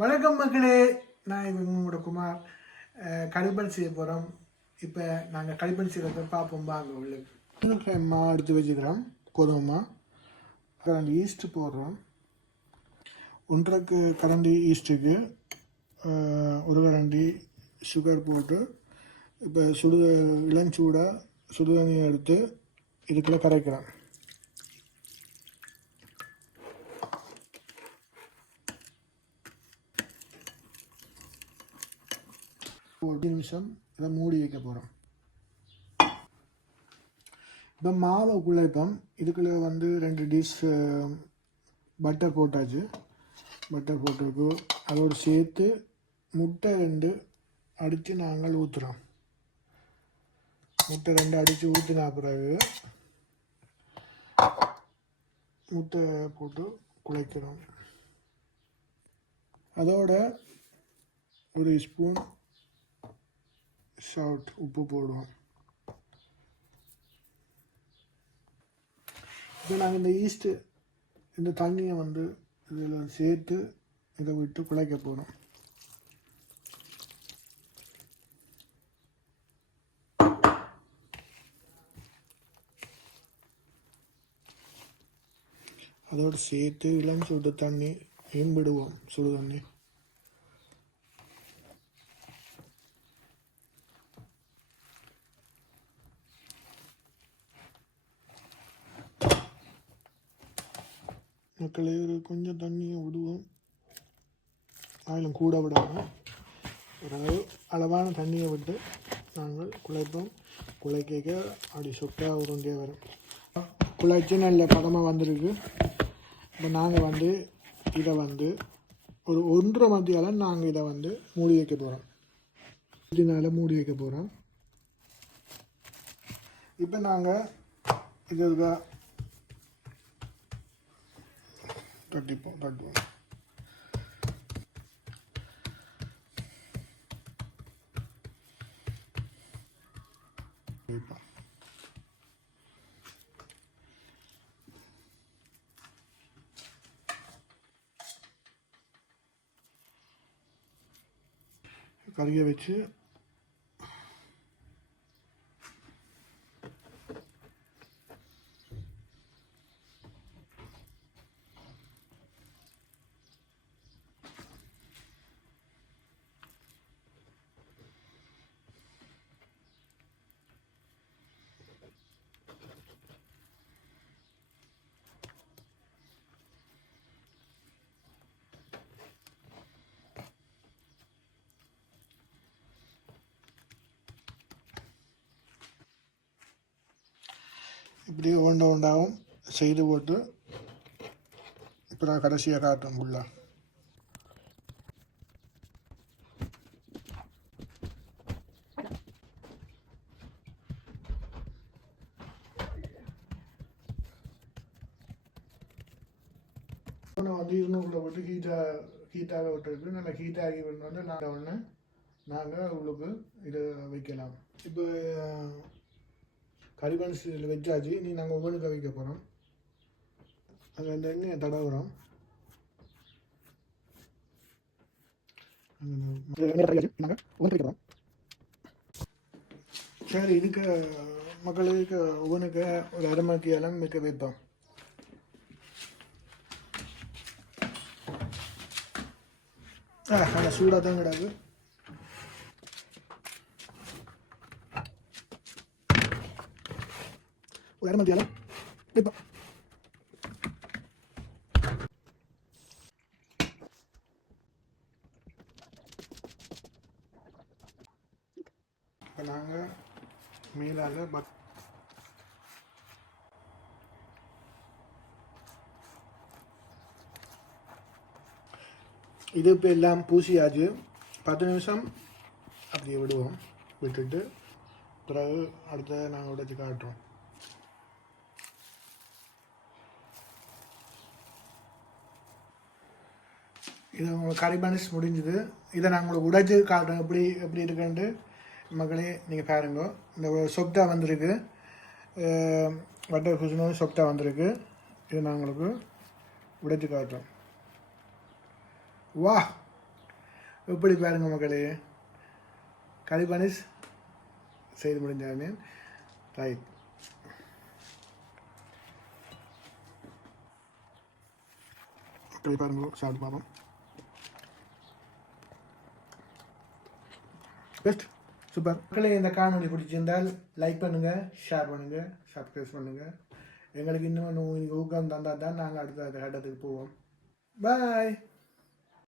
வணக்கம் மக்களே நான் இது உங்களோட குமார். கழிப்பன் செய்ய போகிறோம் இப்போ நாங்கள் கழிப்பன் செய்கிறத பார்ப்போம். அங்கே உள்ளது மா எடுத்து வச்சுக்கிறோம். கோதுமை கரண்டி ஈஸ்ட்டு போடுறோம். ஒன்றரைக்கு கரண்டி ஈஸ்ட்டுக்கு ஒரு கரண்டி சுகர் போட்டு இப்போ சுடு இளஞ்சூடாக சுடுதண்ணியை எடுத்து இதுக்குள்ளே கரைக்கிறேன் ஒரு நிமிஷம். இதை மூடி வைக்க போகிறோம் இப்போ மாவை இப்போ இதுக்குள்ளே வந்து ரெண்டு டிஷ் பட்டர் போட்டாச்சு. பட்டர் போட்டிருக்கு. அதோடு சேர்த்து முட்டை ரெண்டு அடித்து நாங்கள் ஊற்றுறோம் முட்டை ரெண்டு அடித்து ஊற்றினா பிறகு முட்டை போட்டு குழைக்கிறோம். அதோட ஒரு ஸ்பூன் ஷார்ட் உப்பு போடுவோம் இப்போ நாங்கள் இந்த ஈஸ்ட்டு இந்த தண்ணியை வந்து இதில் சேர்த்து இதை விட்டு குழைக்க போகிறோம் அதோடு சேர்த்து இளம் சுடு தண்ணி விடுவோம் சுடு தண்ணி. மக்களே ஒரு கொஞ்சம் தண்ணியை விடுவோம். ஆயிலும் கூட விடாமல் ஒரு அளவான தண்ணியை விட்டு நாங்கள் குழைப்போம். குழைக்க அப்படி சொட்டாக உருண்டே வரும். குழைச்சி நல்ல படமாக வந்திருக்கு. இப்போ நாங்கள் வந்து இதை வந்து ஒரு ஒன்றரை மத்தியால் நாங்கள் இதை வந்து மூடி வைக்க போகிறோம் இதனால் மூடி வைக்க போகிறோம் இப்போ நாங்கள் இது தட்டிப்போம் தட்டுவோம் வைப்போம் கறியை வச்சு இப்படியே ஒண்ட ஒன்றாகவும் செய்து போட்டு இப்போ நான் கடைசியாக காட்டுறேன் ஃபுல்லாக வந்து இருநூறுல போட்டு ஹீட்டாக ஹீட்டாக விட்டுருக்கு. நல்லா ஹீட்டாகி வந்து நாங்கள் ஒன்று நாங்கள் உங்களுக்கு இதை வைக்கலாம். இப்போ கரிபன்ஸ் இதில் வச்சாச்சு. நீ நாங்கள் ஒவ்வொன்றுக்கு வைக்க போகிறோம் அங்கே அந்த எண்ணெயை தடவுறோம் நாங்கள் ஒவ்வொன்று வைக்கிறோம் சரி இதுக்கு மக்களுக்கு ஒவ்வொன்றுக்கு ஒரு அரை மணிக்கு எல்லாம் மிக்க வைப்போம். ஆ நல்லா சூடாக தான் கிடாது ஒரு மணி நேரம் வைப்போம் இப்போ நாங்கள் மேலாக பத் இது இப்போ எல்லாம் பூசியாச்சு. பத்து நிமிஷம் அப்படியே விடுவோம். விட்டுட்டு பிறகு அடுத்த நாங்கள் உடைச்சு காட்டுறோம். இது உங்களுக்கு கரிபானிஸ் முடிஞ்சுது. இதை நான் உங்களுக்கு உடைச்சு காட்டுறேன். எப்படி எப்படி இருக்குன்ட்டு மக்களே நீங்கள் பாருங்க. இந்த சொப்டா வந்திருக்கு. பட்டர் குசுனு சொப்டா வந்திருக்கு. இது நான் உங்களுக்கு உடைச்சு காட்டுறேன். வா! எப்படி பாருங்க மக்களே. கலிபனிஸ் செய்து முடிஞ்சானே ரைட் மக்களே பாருங்க சாப்பிட்டு பார்ப்போம். பெஸ்ட் சூப்பர் மக்களே இந்த காணொலி பிடிச்சிருந்தால் லைக் பண்ணுங்கள் ஷேர் பண்ணுங்கள் சப்ஸ்கிரைப் பண்ணுங்கள் எங்களுக்கு இன்னும் ஊக்கம் தந்தால் தான் நாங்கள் அடுத்த கட்டத்துக்கு போவோம். பாய்